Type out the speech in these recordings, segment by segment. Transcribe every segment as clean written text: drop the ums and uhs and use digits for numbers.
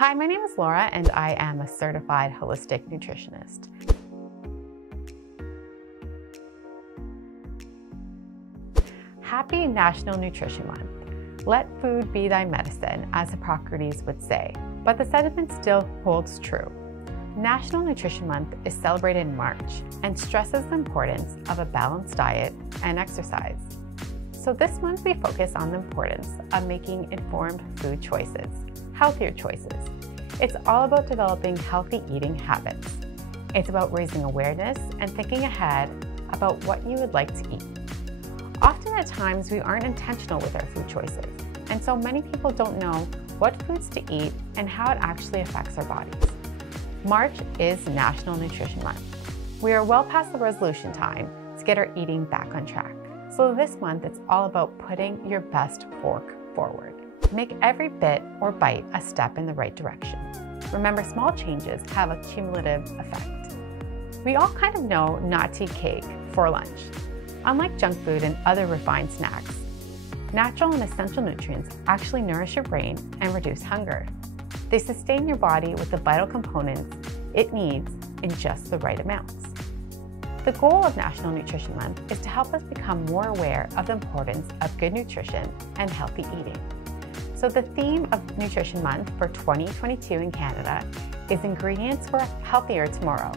Hi, my name is Laura and I am a certified holistic nutritionist. Happy National Nutrition Month. Let food be thy medicine, as Hippocrates would say, but the sentiment still holds true. National Nutrition Month is celebrated in March and stresses the importance of a balanced diet and exercise. So this month we focus on the importance of making informed food choices, healthier choices. It's all about developing healthy eating habits. It's about raising awareness and thinking ahead about what you would like to eat. Often at times we aren't intentional with our food choices, and so many people don't know what foods to eat and how it actually affects our bodies. March is National Nutrition Month. We are well past the resolution time to get our eating back on track. So this month it's all about putting your best fork forward. Make every bit or bite a step in the right direction. Remember, small changes have a cumulative effect. We all kind of know not to eat cake for lunch. Unlike junk food and other refined snacks, natural and essential nutrients actually nourish your brain and reduce hunger. They sustain your body with the vital components it needs in just the right amounts. The goal of National Nutrition Month is to help us become more aware of the importance of good nutrition and healthy eating. So the theme of Nutrition Month for 2022 in Canada is Ingredients for a Healthier Tomorrow,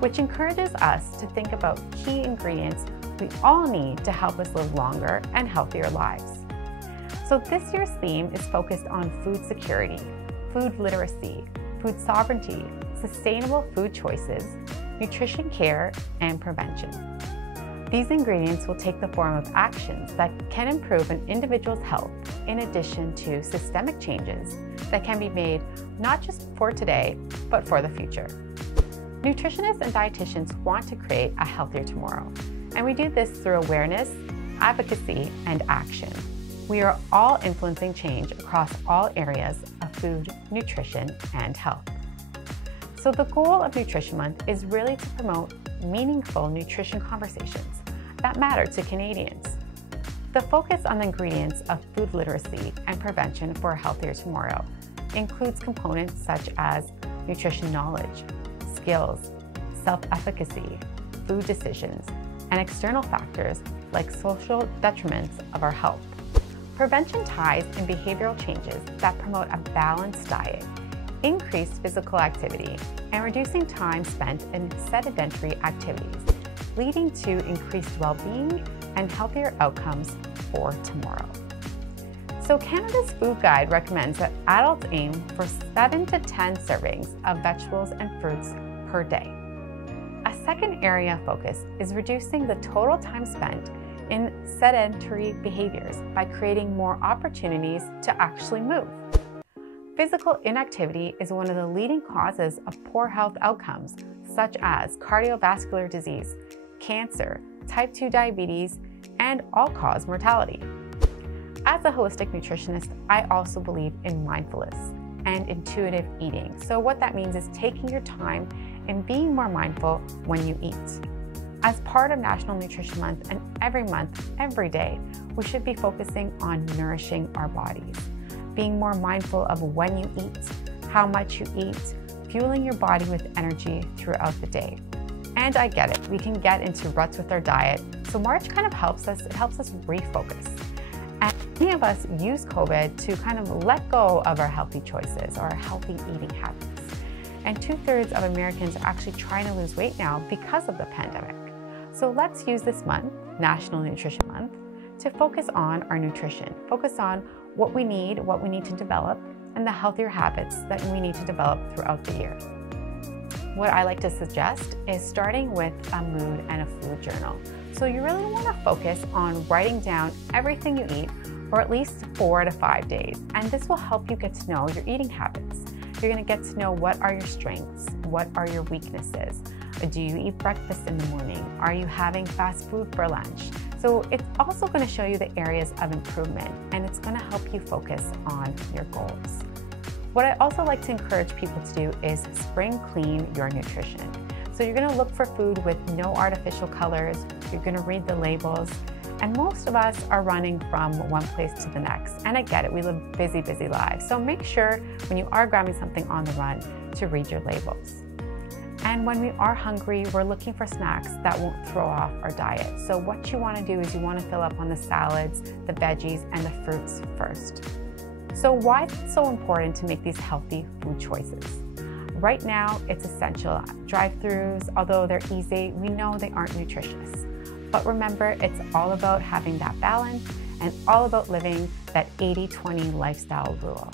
which encourages us to think about key ingredients we all need to help us live longer and healthier lives. So this year's theme is focused on food security, food literacy, food sovereignty, sustainable food choices, nutrition care, and prevention. These ingredients will take the form of actions that can improve an individual's health, in addition to systemic changes that can be made not just for today, but for the future. Nutritionists and dietitians want to create a healthier tomorrow, and we do this through awareness, advocacy, and action. We are all influencing change across all areas of food, nutrition, and health. So the goal of Nutrition Month is really to promote meaningful nutrition conversations that matter to Canadians. The focus on the ingredients of food literacy and prevention for a healthier tomorrow includes components such as nutrition knowledge, skills, self-efficacy, food decisions, and external factors like social detriments of our health. Prevention ties in behavioral changes that promote a balanced diet, increased physical activity, and reducing time spent in sedentary activities, leading to increased well-being and healthier outcomes for tomorrow. So Canada's Food Guide recommends that adults aim for 7 to 10 servings of vegetables and fruits per day. A second area of focus is reducing the total time spent in sedentary behaviors by creating more opportunities to actually move. Physical inactivity is one of the leading causes of poor health outcomes, such as cardiovascular disease, cancer, type 2 diabetes, and all-cause mortality. As a holistic nutritionist, I also believe in mindfulness and intuitive eating. So what that means is taking your time and being more mindful when you eat. As part of National Nutrition Month and every month, every day, we should be focusing on nourishing our bodies, being more mindful of when you eat, how much you eat, fueling your body with energy throughout the day. And I get it, we can get into ruts with our diet, so March kind of helps us, it helps us refocus. And many of us use COVID to kind of let go of our healthy choices, our healthy eating habits. And 2/3 of Americans are actually trying to lose weight now because of the pandemic. So let's use this month, National Nutrition Month, to focus on our nutrition, focus on what we need to develop, and the healthier habits that we need to develop throughout the year. What I like to suggest is starting with a mood and a food journal. So you really want to focus on writing down everything you eat for at least 4 to 5 days. And this will help you get to know your eating habits. You're going to get to know what are your strengths, what are your weaknesses. Do you eat breakfast in the morning? Are you having fast food for lunch? So it's also going to show you the areas of improvement, and it's going to help you focus on your goals. What I also like to encourage people to do is spring clean your nutrition. So you're going to look for food with no artificial colors, you're going to read the labels, And most of us are running from one place to the next. And I get it, we live busy, busy lives. So make sure when you are grabbing something on the run to read your labels. And when we are hungry, we're looking for snacks that won't throw off our diet. So what you want to do is you want to fill up on the salads, the veggies, and the fruits first. So why is it so important to make these healthy food choices? Right now, it's essential. Drive-thrus, although they're easy, we know they aren't nutritious. But remember, it's all about having that balance and all about living that 80-20 lifestyle rule.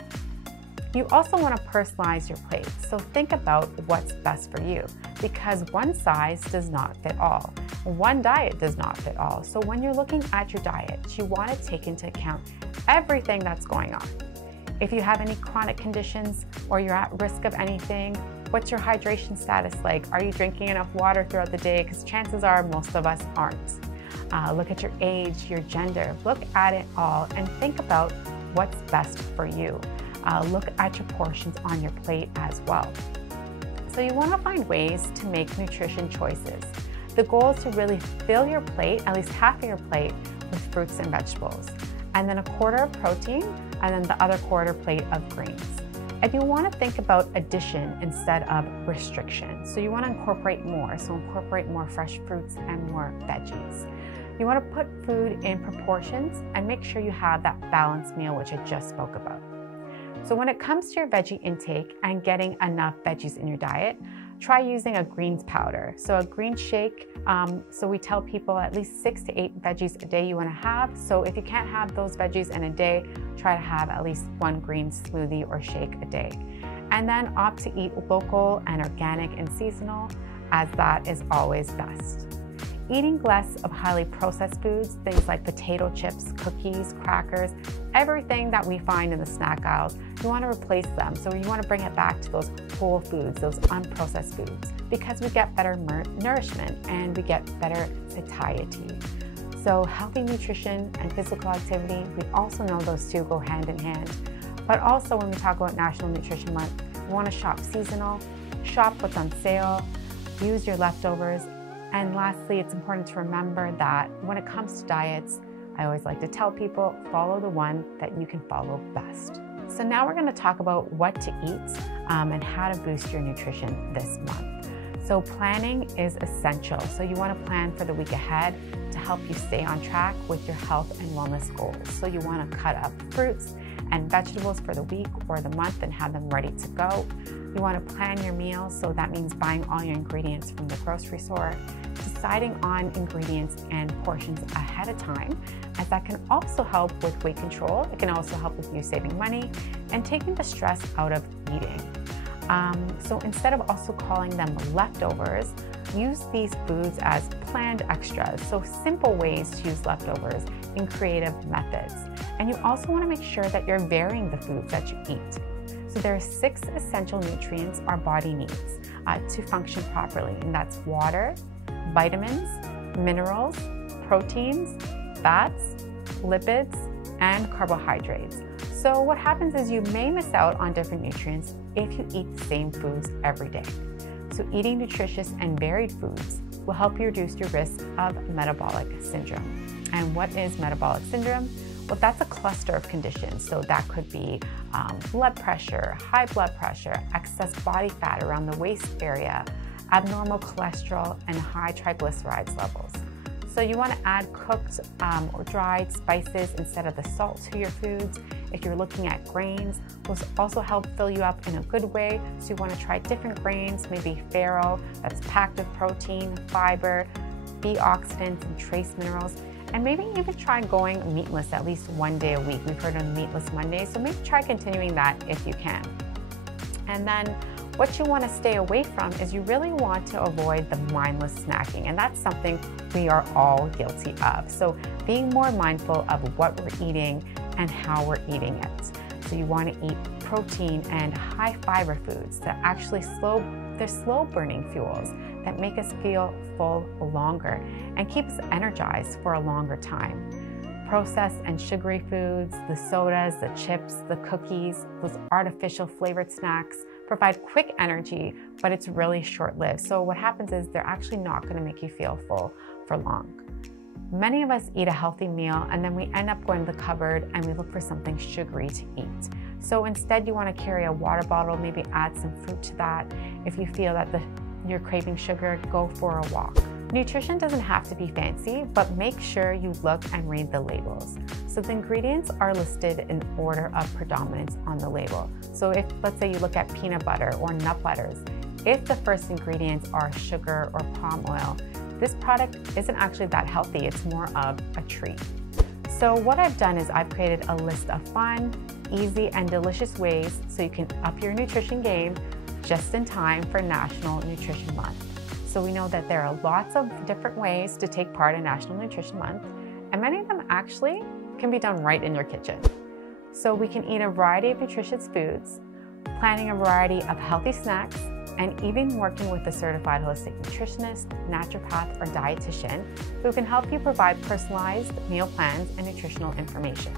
You also want to personalize your plate, so think about what's best for you, because one size does not fit all. One diet does not fit all. So when you're looking at your diet, you want to take into account everything that's going on. If you have any chronic conditions or you're at risk of anything, what's your hydration status like? Are you drinking enough water throughout the day? Because chances are most of us aren't. Look at your age, your gender, look at it all and think about what's best for you. Look at your portions on your plate as well. So you want to find ways to make nutrition choices. The goal is to really fill your plate, at least half of your plate, with fruits and vegetables, and then a quarter of protein, and then the other quarter plate of greens. And you want to think about addition instead of restriction. So you want to incorporate more. So incorporate more fresh fruits and more veggies. You want to put food in proportions and make sure you have that balanced meal, which I just spoke about. So when it comes to your veggie intake and getting enough veggies in your diet, try using a greens powder. So a green shake, so we tell people at least 6 to 8 veggies a day you want to have. So if you can't have those veggies in a day, try to have at least one green smoothie or shake a day. And then opt to eat local and organic and seasonal, as that is always best. Eating less of highly processed foods, things like potato chips, cookies, crackers, everything that we find in the snack aisles, you want to replace them. So you want to bring it back to those whole foods, those unprocessed foods, because we get better nourishment and we get better satiety. So healthy nutrition and physical activity, we also know those two go hand in hand. But also when we talk about National Nutrition Month, you want to shop seasonal, shop what's on sale, use your leftovers. And lastly, it's important to remember that when it comes to diets, I always like to tell people, follow the one that you can follow best. So now we're going to talk about what to eat and how to boost your nutrition this month. So planning is essential. So you want to plan for the week ahead to help you stay on track with your health and wellness goals. So you want to cut up fruits and vegetables for the week or the month and have them ready to go. You want to plan your meals, so that means buying all your ingredients from the grocery store, deciding on ingredients and portions ahead of time, as that can also help with weight control. It can also help with you saving money and taking the stress out of eating. So instead of also calling them leftovers, use these foods as planned extras. So simple ways to use leftovers in creative methods. And you also want to make sure that you're varying the foods that you eat. So there are 6 essential nutrients our body needs to function properly, and that's water, vitamins, minerals, proteins, fats, lipids, and carbohydrates. So what happens is you may miss out on different nutrients if you eat the same foods every day. So eating nutritious and varied foods will help you reduce your risk of metabolic syndrome. And what is metabolic syndrome? Well, that's a cluster of conditions. So that could be blood pressure, high blood pressure, excess body fat around the waist area, abnormal cholesterol, and high triglycerides levels. So you want to add cooked or dried spices instead of the salt to your foods. If you're looking at grains, those also help fill you up in a good way. So you want to try different grains, maybe farro, that's packed with protein, fiber, B oxidants, and trace minerals. And maybe even try going meatless at least one day a week. We've heard of Meatless Monday, so maybe try continuing that if you can. And then what you want to stay away from is you really want to avoid the mindless snacking, and that's something we are all guilty of. So being more mindful of what we're eating and how we're eating it. So you want to eat protein and high fiber foods that actually they're slow burning fuels that make us feel full longer and keep us energized for a longer time. Processed and sugary foods, the sodas, the chips, the cookies, those artificial flavored snacks provide quick energy, but it's really short-lived. So what happens is they're actually not going to make you feel full for long. Many of us eat a healthy meal and then we end up going to the cupboard and we look for something sugary to eat. So instead you want to carry a water bottle, maybe add some fruit to that. If you feel that you're craving sugar, go for a walk. Nutrition doesn't have to be fancy, but make sure you look and read the labels. So the ingredients are listed in order of predominance on the label. So if, let's say you look at peanut butter or nut butters, if the first ingredients are sugar or palm oil, this product isn't actually that healthy, it's more of a treat. So what I've done is I've created a list of fun, easy, and delicious ways so you can up your nutrition game just in time for National Nutrition Month. So we know that there are lots of different ways to take part in National Nutrition Month, and many of them actually can be done right in your kitchen. So we can eat a variety of nutritious foods, planning a variety of healthy snacks, and even working with a certified holistic nutritionist, naturopath, or dietitian who can help you provide personalized meal plans and nutritional information.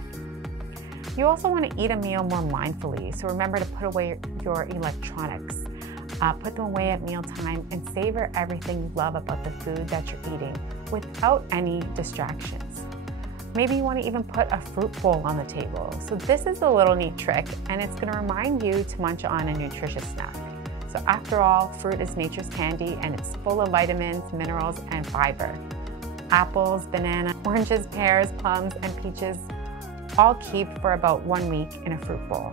You also want to eat a meal more mindfully, so remember to put away your electronics. Put them away at mealtime and savor everything you love about the food that you're eating without any distractions. Maybe you want to even put a fruit bowl on the table. So this is a little neat trick, and it's going to remind you to munch on a nutritious snack. So after all, fruit is nature's candy, and it's full of vitamins, minerals, and fiber. Apples, bananas, oranges, pears, plums, and peaches all keep for about 1 week in a fruit bowl.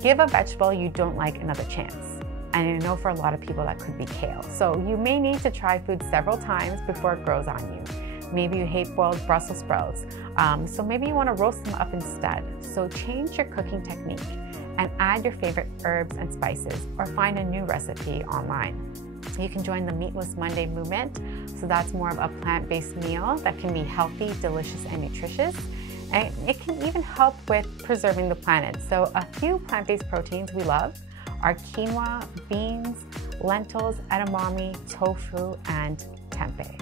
Give a vegetable you don't like another chance. And I know for a lot of people that could be kale. So you may need to try food several times before it grows on you. Maybe you hate boiled Brussels sprouts, so maybe you want to roast them up instead. So change your cooking technique and add your favorite herbs and spices, or find a new recipe online. You can join the Meatless Monday movement. So that's more of a plant-based meal that can be healthy, delicious, and nutritious. And it can even help with preserving the planet. So a few plant-based proteins we love are quinoa, beans, lentils, edamame, tofu, and tempeh.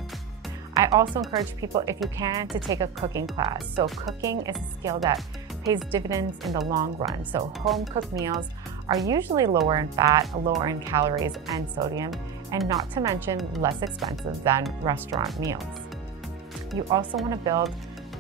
I also encourage people, if you can, to take a cooking class. So cooking is a skill that pays dividends in the long run. So home-cooked meals are usually lower in fat, lower in calories and sodium, and not to mention less expensive than restaurant meals. You also want to build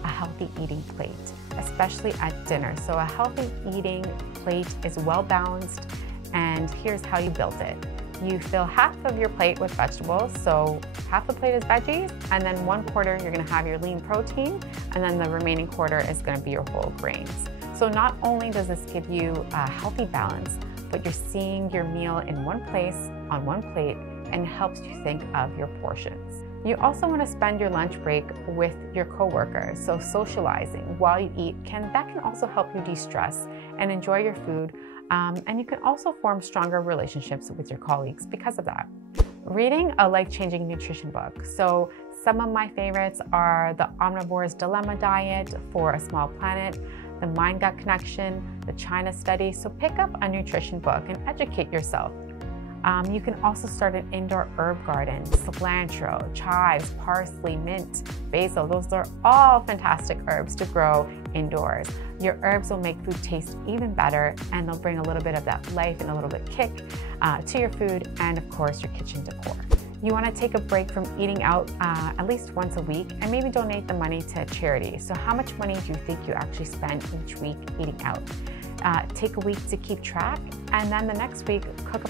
a healthy eating plate, especially at dinner. So a healthy eating plate is well balanced, and here's how you build it. You fill half of your plate with vegetables, so half the plate is veggies, and then 1/4 you're gonna have your lean protein, and then the remaining 1/4 is gonna be your whole grains. So not only does this give you a healthy balance, but you're seeing your meal in one place, on one plate, and helps you think of your portions. You also want to spend your lunch break with your coworkers, so socializing while you eat can also help you de-stress and enjoy your food, and you can also form stronger relationships with your colleagues because of that. Reading a life-changing nutrition book. So some of my favorites are The Omnivore's Dilemma Diet, For a Small Planet, The Mind-Gut Connection, The China Study. So pick up a nutrition book and educate yourself. You can also start an indoor herb garden. Cilantro, chives, parsley, mint, basil. Those are all fantastic herbs to grow indoors. Your herbs will make food taste even better, and they'll bring a little bit of that life and a little bit kick to your food and, of course, your kitchen decor. You want to take a break from eating out at least once a week and maybe donate the money to charity. So how much money do you think you actually spend each week eating out? Take a week to keep track, and then the next week cook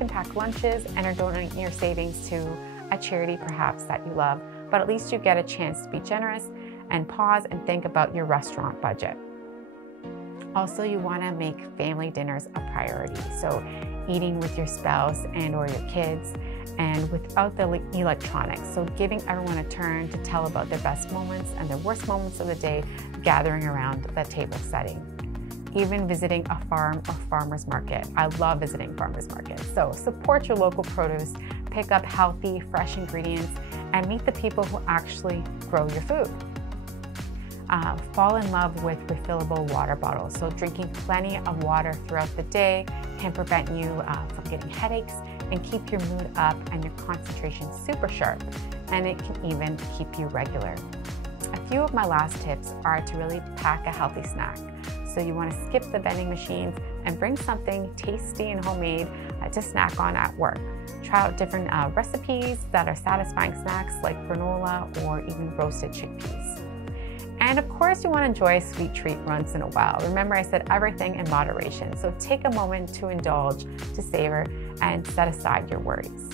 and pack lunches and are donating your savings to a charity perhaps that you love, but at least you get a chance to be generous and pause and think about your restaurant budget. Also, you want to make family dinners a priority. So eating with your spouse and or your kids, and without the electronics. So giving everyone a turn to tell about their best moments and their worst moments of the day, gathering around the table setting. Even visiting a farm or farmer's market. I love visiting farmer's markets. So support your local produce, pick up healthy, fresh ingredients, and meet the people who actually grow your food. Fall in love with refillable water bottles. So drinking plenty of water throughout the day can prevent you from getting headaches and keep your mood up and your concentration super sharp. And it can even keep you regular. A few of my last tips are to really pack a healthy snack. so you want to skip the vending machines and bring something tasty and homemade to snack on at work. Try out different recipes that are satisfying snacks like granola or even roasted chickpeas. And of course, you want to enjoy a sweet treat once in a while. Remember, I said everything in moderation, so take a moment to indulge, to savor, and set aside your worries.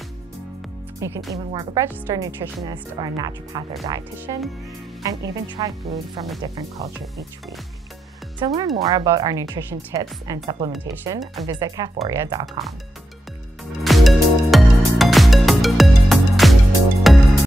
You can even work with a registered nutritionist or a naturopath or dietitian, and even try food from a different culture each week. To learn more about our nutrition tips and supplementation, visit Caforia.com.